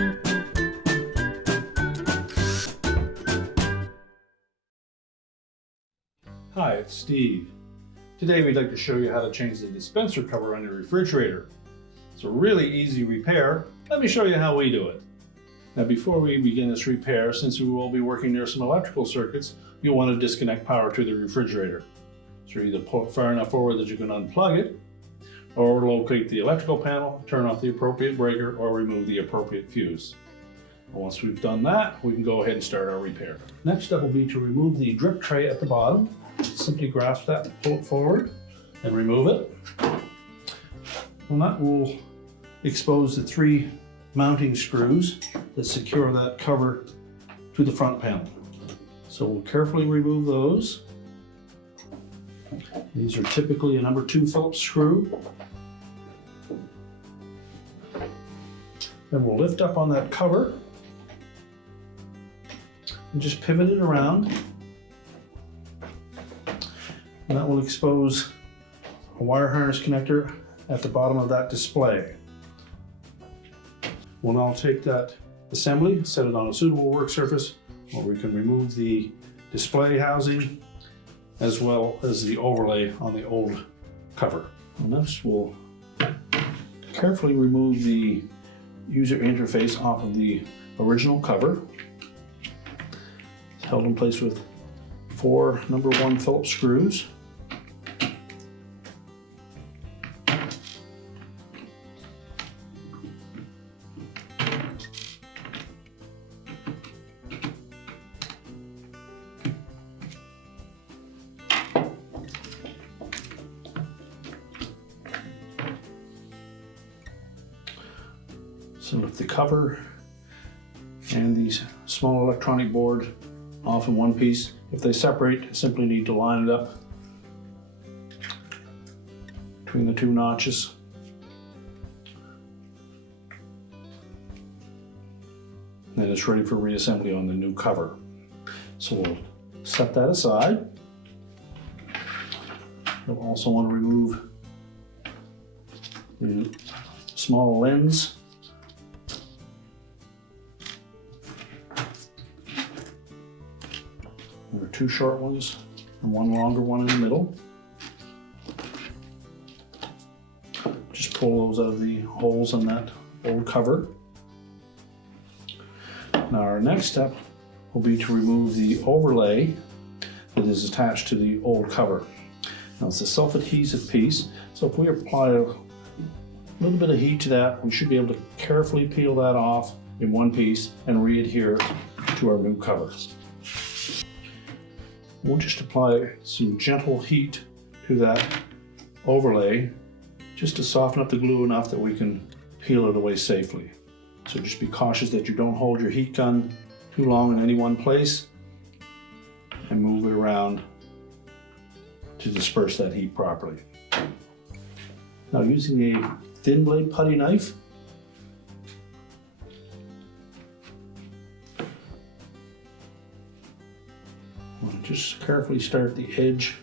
Hi, it's Steve. Today we'd like to show you how to change the dispenser cover on your refrigerator. It's a really easy repair. Let me show you how we do it. Now before we begin this repair, since we will be working near some electrical circuits, you'll want to disconnect power to the refrigerator. So either pull it far enough forward that you can unplug it, or locate the electrical panel, turn off the appropriate breaker, or remove the appropriate fuse. Once we've done that, we can go ahead and start our repair. Next step will be to remove the drip tray at the bottom. Simply grasp that and pull it forward and remove it. And that will expose the 3 mounting screws that secure that cover to the front panel. So we'll carefully remove those. These are typically a number 2 Phillips screw. Then we'll lift up on that cover and just pivot it around. And that will expose a wire harness connector at the bottom of that display. We'll now take that assembly, set it on a suitable work surface where we can remove the display housing as well as the overlay on the old cover. Next, we'll carefully remove the user interface off of the original cover. It's held in place with 4 number 1 Phillips screws. So lift the cover and these small electronic board off in one piece. If they separate, you simply need to line it up between the 2 notches. And then it's ready for reassembly on the new cover. So we'll set that aside. You'll also want to remove the small lens. There are 2 short ones and 1 longer one in the middle. Just pull those out of the holes in that old cover. Now our next step will be to remove the overlay that is attached to the old cover. Now it's a self-adhesive piece, so if we apply a little bit of heat to that, we should be able to carefully peel that off in one piece and re-adhere to our new cover. We'll just apply some gentle heat to that overlay just to soften up the glue enough that we can peel it away safely. So just be cautious that you don't hold your heat gun too long in any one place and move it around to disperse that heat properly. Now using a thin blade putty knife, just carefully start the edge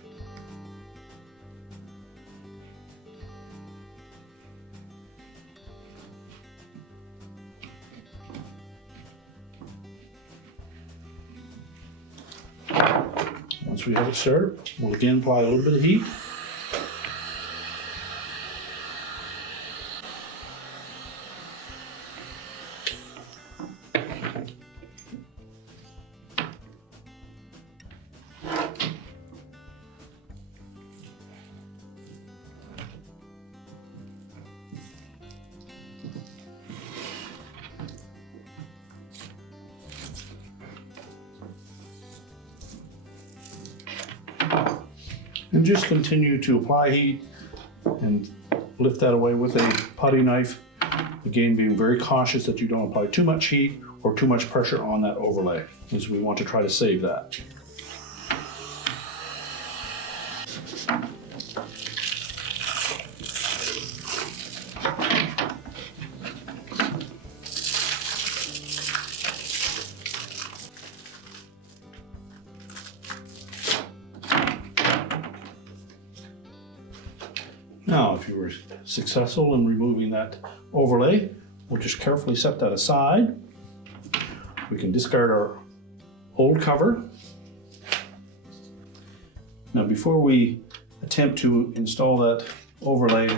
once we have it started, we'll again apply a little bit of heat. And just continue to apply heat and lift that away with a putty knife. Again, being very cautious that you don't apply too much heat or too much pressure on that overlay, as we want to try to save that. Now, if you were successful in removing that overlay, we'll just carefully set that aside. We can discard our old cover. Now before we attempt to install that overlay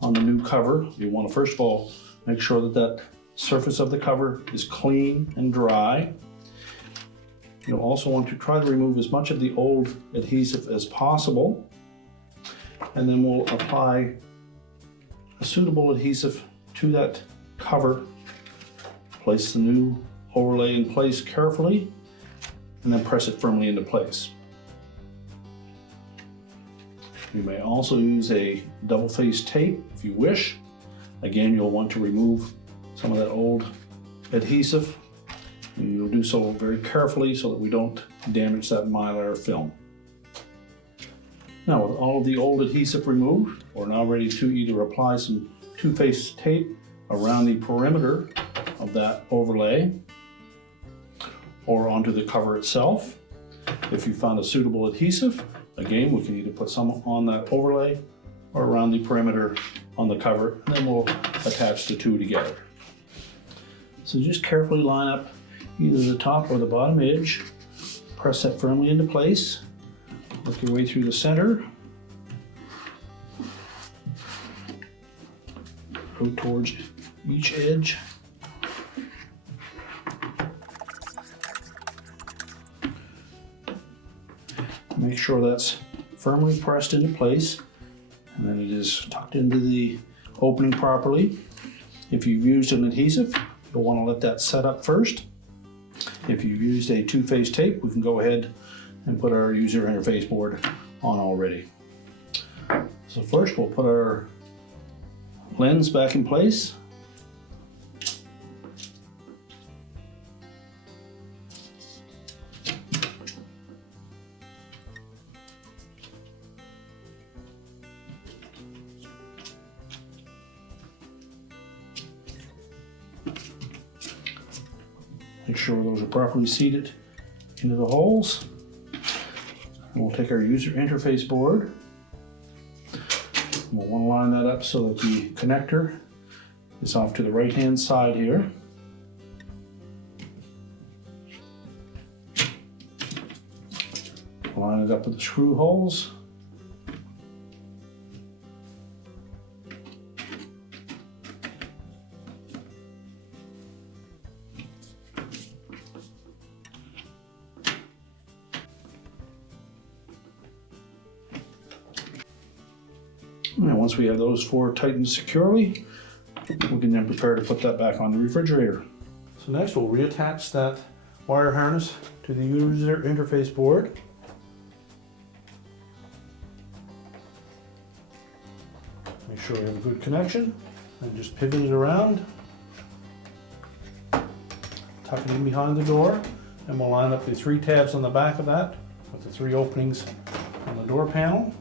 on the new cover, you want to first of all make sure that that surface of the cover is clean and dry. You'll also want to try to remove as much of the old adhesive as possible. And then we'll apply a suitable adhesive to that cover. Place the new overlay in place carefully and then press it firmly into place. You may also use a double-faced tape if you wish. Again, you'll want to remove some of that old adhesive, and you'll do so very carefully so that we don't damage that mylar film. Now, with all of the old adhesive removed, we're now ready to either apply some two-faced tape around the perimeter of that overlay or onto the cover itself. If you found a suitable adhesive, again, we can either put some on that overlay or around the perimeter on the cover, and then we'll attach the two together. So just carefully line up either the top or the bottom edge, press that firmly into place, work your way through the center, go towards each edge. Make sure that's firmly pressed into place and then it is tucked into the opening properly. If you've used an adhesive, you'll want to let that set up first. If you've used a two-faced tape, we can go ahead and put our user interface board on already. So first we'll put our lens back in place. Make sure those are properly seated into the holes. And we'll take our user interface board. We'll want to line that up so that the connector is off to the right-hand side here. Line it up with the screw holes. And once we have those four tightened securely, we can then prepare to put that back on the refrigerator. So next we'll reattach that wire harness to the user interface board. Make sure we have a good connection and just pivot it around. Tuck it in behind the door, and we'll line up the three tabs on the back of that with the three openings on the door panel.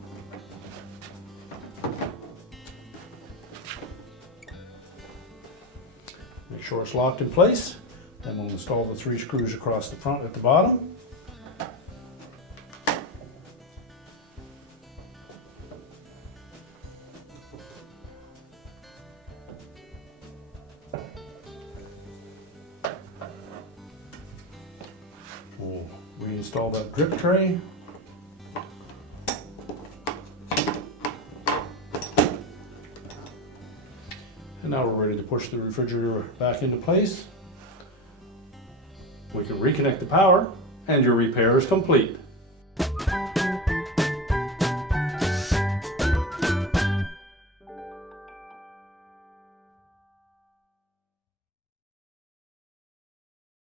Make sure it's locked in place, then we'll install the three screws across the front at the bottom. We'll reinstall that drip tray. And now we're ready to push the refrigerator back into place. We can reconnect the power and your repair is complete.